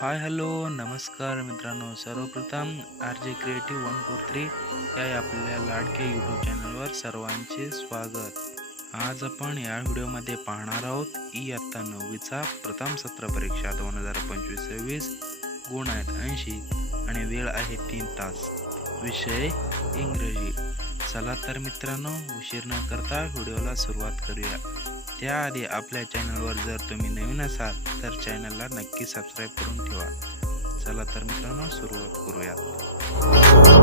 Hi hello नमस्कार मित्रांनो. सर्वप्रथम R J creative one four three या आपल्या लाडक्या यूट्यूब चॅनलवर सर्वांचे स्वागत. आज आपण या व्हिडिओमध्ये पाहणार आहोत ई आत्ता नववीचा प्रथम सत्र परीक्षा दोन हजार पंचवीस सव्वीस गुण आहेत ऐंशी आणि वेळ आहे तीन तास. विषय इंग्रजी. चला तर मित्रांनो उशीर न करता व्हिडिओला सुरुवात करूया. त्याआधी आपल्या चॅनलवर जर तुम्ही नवीन असाल तर चॅनलला नक्की सबस्क्राईब करून ठेवा. चला तर मित्रांनो सुरुवात करूयात.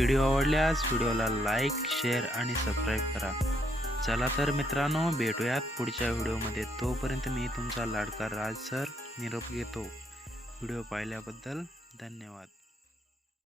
व्हिडिओ आवडल्यास व्हिडिओला लाईक शेअर आणि सबस्क्राईब करा. चला तर मित्रांनो भेटूयात पुढच्या व्हिडिओमध्ये. तोपर्यंत मी तुमचा लाडका राज सर निरोप घेतो. व्हिडिओ पाहिल्याबद्दल धन्यवाद.